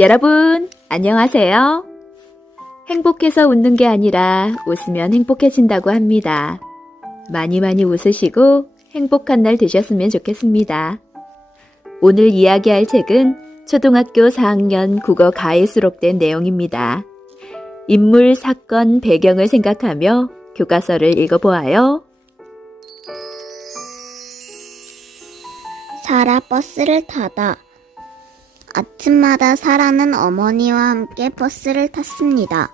여러분, 안녕하세요. 행복해서 웃는 게 아니라 웃으면 행복해진다고 합니다. 많이 웃으시고 행복한 날 되셨으면 좋겠습니다. 오늘 이야기할 책은 초등학교 4학년 국어 가에 수록된 내용입니다. 인물, 사건, 배경을 생각하며 교과서를 읽어보아요. 사라 버스를 타다. 아침마다 사라는 어머니와 함께 버스를 탔습니다.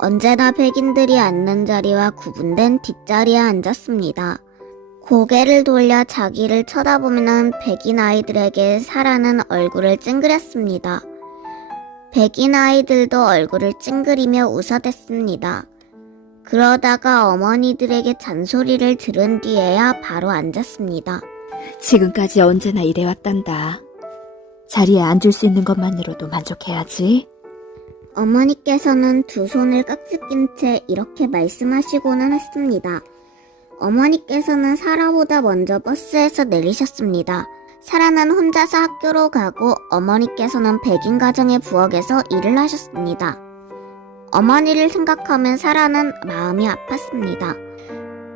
언제나 백인들이 앉는 자리와 구분된 뒷자리에 앉았습니다. 고개를 돌려 자기를 쳐다보는 백인 아이들에게 사라는 얼굴을 찡그렸습니다. 백인 아이들도 얼굴을 찡그리며 웃어댔습니다. 그러다가 어머니들에게 잔소리를 들은 뒤에야 바로 앉았습니다. 지금까지 언제나 이래왔단다. 자리에 앉을 수 있는 것만으로도 만족해야지. 어머니께서는 두 손을 깍지 낀 채 이렇게 말씀하시고는 했습니다. 어머니께서는 사라보다 먼저 버스에서 내리셨습니다. 사라는 혼자서 학교로 가고 어머니께서는 백인 가정의 부엌에서 일을 하셨습니다. 어머니를 생각하면 사라는 마음이 아팠습니다.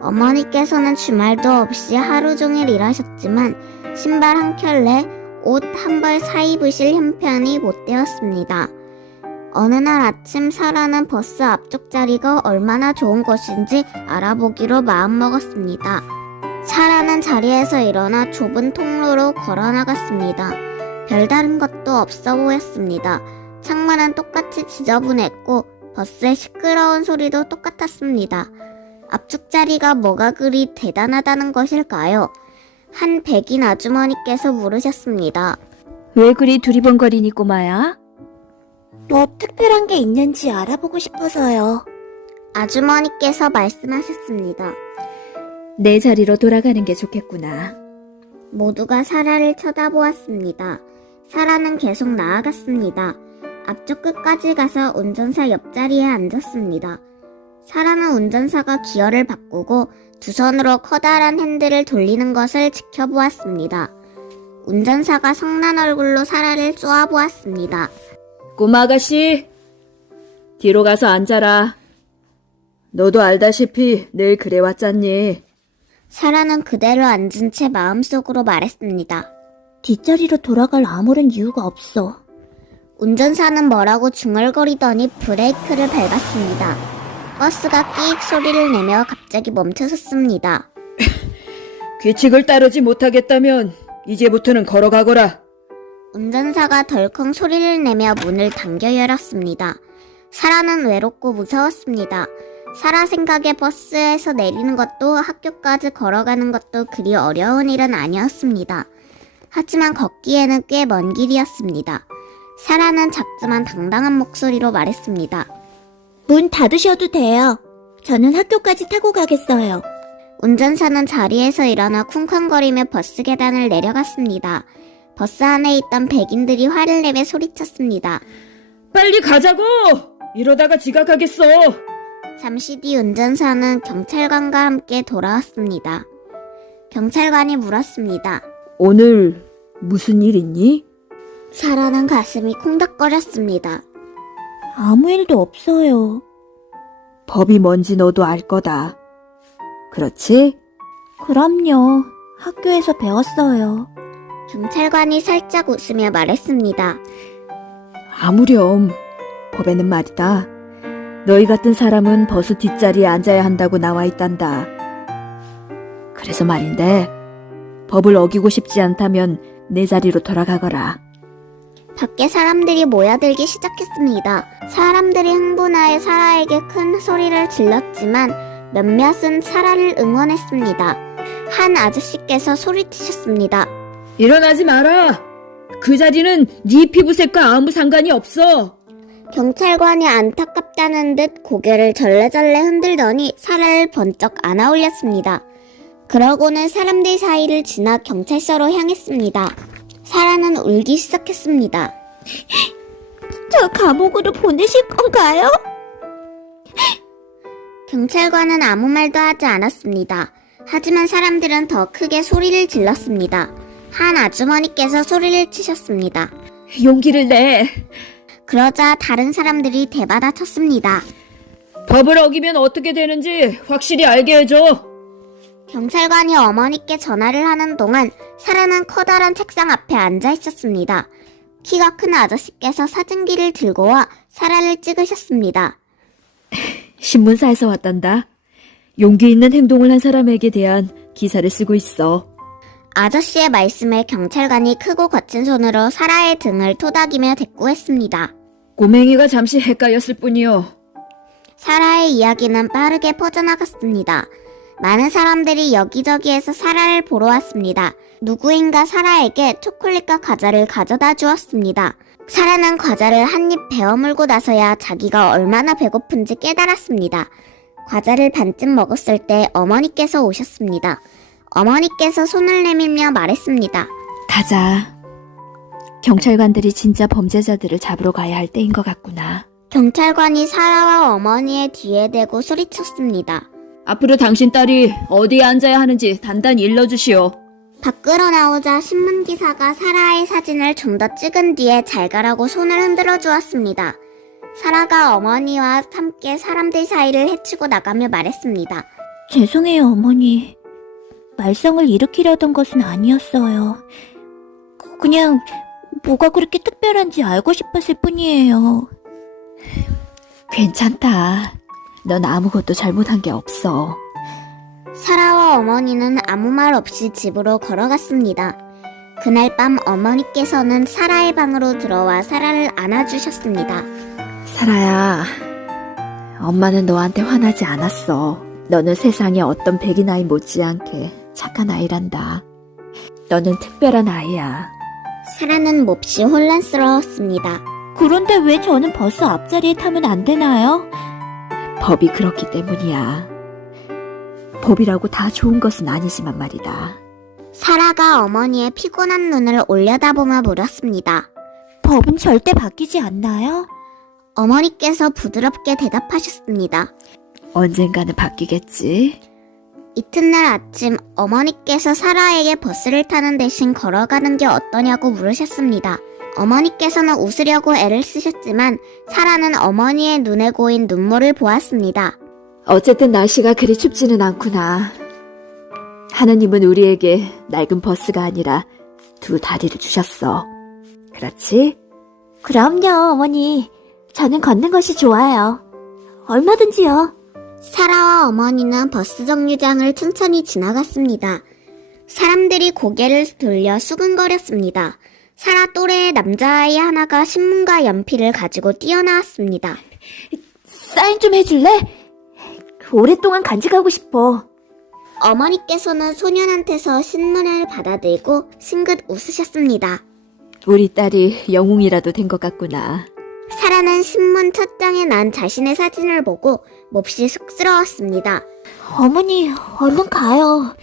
어머니께서는 주말도 없이 하루 종일 일하셨지만 신발 한 켤레, 옷 한 벌 사입으실 형편이 못 되었습니다. 어느 날 아침 사라는 버스 앞쪽 자리가 얼마나 좋은 것인지 알아보기로 마음먹었습니다. 사라는 자리에서 일어나 좁은 통로로 걸어나갔습니다. 별다른 것도 없어 보였습니다. 창문은 똑같이 지저분했고 버스의 시끄러운 소리도 똑같았습니다. 앞쪽 자리가 뭐가 그리 대단하다는 것일까요? 한 백인 아주머니께서 물으셨습니다. 왜 그리 두리번거리니 꼬마야? 뭐 특별한 게 있는지 알아보고 싶어서요. 아주머니께서 말씀하셨습니다. 내 자리로 돌아가는 게 좋겠구나. 모두가 사라를 쳐다보았습니다. 사라는 계속 나아갔습니다. 앞쪽 끝까지 가서 운전사 옆자리에 앉았습니다. 사라는 운전사가 기어를 바꾸고 두 손으로 커다란 핸들을 돌리는 것을 지켜보았습니다. 운전사가 성난 얼굴로 사라를 쏘아보았습니다. 꼬마 아가씨, 뒤로 가서 앉아라. 너도 알다시피 늘 그래왔잖니. 사라는 그대로 앉은 채 마음속으로 말했습니다. 뒷자리로 돌아갈 아무런 이유가 없어. 운전사는 뭐라고 중얼거리더니 브레이크를 밟았습니다. 버스가 끼익 소리를 내며 갑자기 멈춰섰습니다. 규칙을 따르지 못하겠다면 이제부터는 걸어가거라. 운전사가 덜컹 소리를 내며 문을 당겨 열었습니다. 사라는 외롭고 무서웠습니다. 사라 생각에 버스에서 내리는 것도 학교까지 걸어가는 것도 그리 어려운 일은 아니었습니다. 하지만 걷기에는 꽤 먼 길이었습니다. 사라는 작지만 당당한 목소리로 말했습니다. 문 닫으셔도 돼요. 저는 학교까지 타고 가겠어요. 운전사는 자리에서 일어나 쿵쾅거리며 버스 계단을 내려갔습니다. 버스 안에 있던 백인들이 화를 내며 소리쳤습니다. 빨리 가자고! 이러다가 지각하겠어. 잠시 뒤 운전사는 경찰관과 함께 돌아왔습니다. 경찰관이 물었습니다. 오늘 무슨 일 있니? 사라는 가슴이 콩닥거렸습니다. 아무 일도 없어요. 법이 뭔지 너도 알 거다. 그렇지? 그럼요. 학교에서 배웠어요. 경찰관이 살짝 웃으며 말했습니다. 아무렴. 법에는 말이다. 너희 같은 사람은 버스 뒷자리에 앉아야 한다고 나와 있단다. 그래서 말인데 법을 어기고 싶지 않다면 내 자리로 돌아가거라. 밖에 사람들이 모여들기 시작했습니다. 사람들이 흥분하여 사라에게 큰 소리를 질렀지만 몇몇은 사라를 응원했습니다. 한 아저씨께서 소리치셨습니다. 일어나지 마라. 그 자리는 네 피부색과 아무 상관이 없어. 경찰관이 안타깝다는 듯 고개를 절레절레 흔들더니 사라를 번쩍 안아올렸습니다. 그러고는 사람들 사이를 지나 경찰서로 향했습니다. 사라는 울기 시작했습니다. 저 감옥으로 보내실 건가요? 경찰관은 아무 말도 하지 않았습니다. 하지만 사람들은 더 크게 소리를 질렀습니다. 한 아주머니께서 소리를 치셨습니다. 용기를 내. 그러자 다른 사람들이 대받아쳤습니다. 법을 어기면 어떻게 되는지 확실히 알게 해줘. 경찰관이 어머니께 전화를 하는 동안 사라는 커다란 책상 앞에 앉아 있었습니다. 키가 큰 아저씨께서 사진기를 들고 와 사라를 찍으셨습니다. 신문사에서 왔단다. 용기 있는 행동을 한 사람에게 대한 기사를 쓰고 있어. 아저씨의 말씀에 경찰관이 크고 거친 손으로 사라의 등을 토닥이며 대꾸했습니다. 꼬맹이가 잠시 헷갈렸을 뿐이요. 사라의 이야기는 빠르게 퍼져나갔습니다. 많은 사람들이 여기저기에서 사라를 보러 왔습니다. 누구인가 사라에게 초콜릿과 과자를 가져다 주었습니다. 사라는 과자를 한 입 베어물고 나서야 자기가 얼마나 배고픈지 깨달았습니다. 과자를 반쯤 먹었을 때 어머니께서 오셨습니다. 어머니께서 손을 내밀며 말했습니다. 가자. 경찰관들이 진짜 범죄자들을 잡으러 가야 할 때인 것 같구나. 경찰관이 사라와 어머니의 뒤에 대고 소리쳤습니다. 앞으로 당신 딸이 어디에 앉아야 하는지 단단히 일러주시오. 밖으로 나오자 신문기사가 사라의 사진을 좀 더 찍은 뒤에 잘 가라고 손을 흔들어 주었습니다. 사라가 어머니와 함께 사람들 사이를 헤치고 나가며 말했습니다. 죄송해요, 어머니. 말썽을 일으키려던 것은 아니었어요. 그냥 뭐가 그렇게 특별한지 알고 싶었을 뿐이에요. 괜찮다. 넌 아무것도 잘못한 게 없어. 사라와 어머니는 아무 말 없이 집으로 걸어갔습니다. 그날 밤 어머니께서는 사라의 방으로 들어와 사라를 안아주셨습니다. 사라야, 엄마는 너한테 화나지 않았어. 너는 세상에 어떤 백인아이 못지않게 착한 아이란다. 너는 특별한 아이야. 사라는 몹시 혼란스러웠습니다. 그런데 왜 저는 버스 앞자리에 타면 안 되나요? 법이 그렇기 때문이야. 법이라고 다 좋은 것은 아니지만 말이다. 사라가 어머니의 피곤한 눈을 올려다보며 물었습니다. 법은 절대 바뀌지 않나요? 어머니께서 부드럽게 대답하셨습니다. 언젠가는 바뀌겠지. 이튿날 아침 어머니께서 사라에게 버스를 타는 대신 걸어가는 게 어떠냐고 물으셨습니다. 어머니께서는 웃으려고 애를 쓰셨지만 사라는 어머니의 눈에 고인 눈물을 보았습니다. 어쨌든 날씨가 그리 춥지는 않구나. 하느님은 우리에게 낡은 버스가 아니라 두 다리를 주셨어. 그렇지? 그럼요, 어머니. 저는 걷는 것이 좋아요. 얼마든지요. 사라와 어머니는 버스 정류장을 천천히 지나갔습니다. 사람들이 고개를 돌려 수근거렸습니다. 사라 또래의 남자아이 하나가 신문과 연필을 가지고 뛰어나왔습니다. 사인 좀 해줄래? 오랫동안 간직하고 싶어. 어머니께서는 소년한테서 신문을 받아들고 싱긋 웃으셨습니다. 우리 딸이 영웅이라도 된 것 같구나. 사라는 신문 첫 장에 난 자신의 사진을 보고 몹시 쑥스러웠습니다. 어머니, 얼른 가요.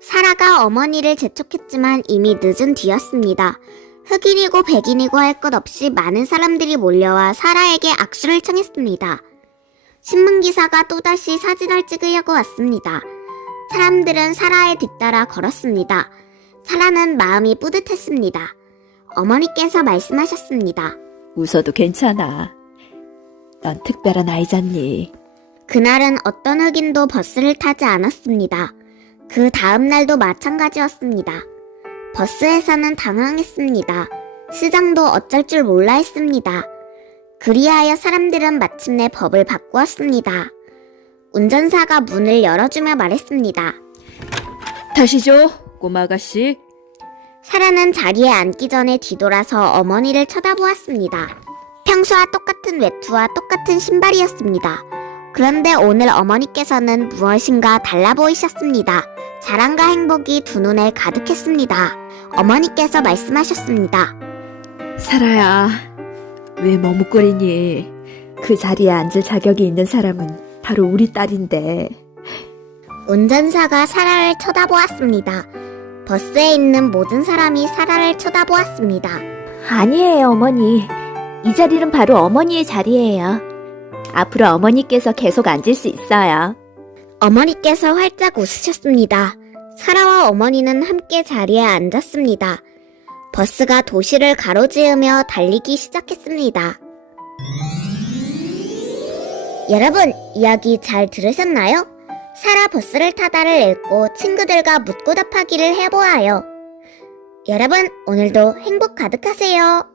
사라가 어머니를 재촉했지만 이미 늦은 뒤였습니다. 흑인이고 백인이고 할 것 없이 많은 사람들이 몰려와 사라에게 악수를 청했습니다. 신문기사가 또다시 사진을 찍으려고 왔습니다. 사람들은 사라에 뒤따라 걸었습니다. 사라는 마음이 뿌듯했습니다. 어머니께서 말씀하셨습니다. 웃어도 괜찮아. 넌 특별한 아이잖니. 그날은 어떤 흑인도 버스를 타지 않았습니다. 그 다음 날도 마찬가지였습니다. 버스에서는 당황했습니다. 시장도 어쩔 줄 몰라 했습니다. 그리하여 사람들은 마침내 법을 바꾸었습니다. 운전사가 문을 열어주며 말했습니다. 타시죠, 꼬마 아가씨. 사라는 자리에 앉기 전에 뒤돌아서 어머니를 쳐다보았습니다. 평소와 똑같은 외투와 똑같은 신발이었습니다. 그런데 오늘 어머니께서는 무엇인가 달라 보이셨습니다. 자랑과 행복이 두 눈에 가득했습니다. 어머니께서 말씀하셨습니다. 사라야, 왜 머뭇거리니? 그 자리에 앉을 자격이 있는 사람은 바로 우리 딸인데. 운전사가 사라를 쳐다보았습니다. 버스에 있는 모든 사람이 사라를 쳐다보았습니다. 아니에요, 어머니. 이 자리는 바로 어머니의 자리예요. 앞으로 어머니께서 계속 앉을 수 있어요. 어머니께서 활짝 웃으셨습니다. 사라와 어머니는 함께 자리에 앉았습니다. 버스가 도시를 가로지으며 달리기 시작했습니다. 여러분, 이야기 잘 들으셨나요? 사라 버스를 타다를 읽고 친구들과 묻고 답하기를 해보아요. 여러분, 오늘도 행복 가득하세요.